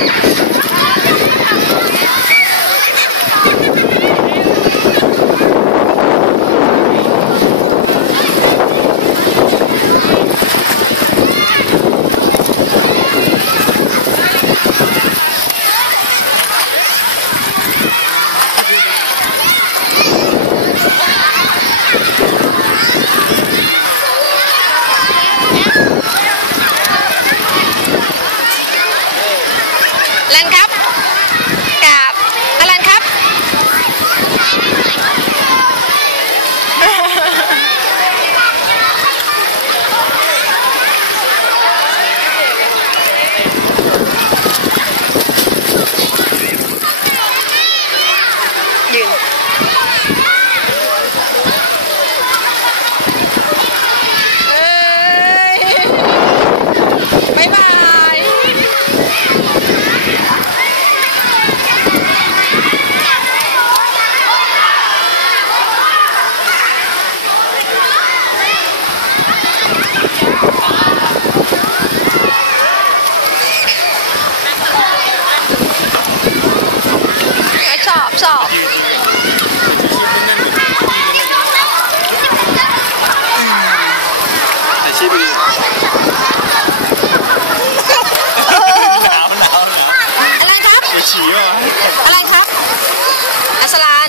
you. แลนครับอลันครับ ยืน เอ้ยบ๊ายบาย ชอบชอบแต่ชีพดีหนาวหนาวหนาวอะไรครับไปฉี่ว่ะอะไรครับ อัสลาน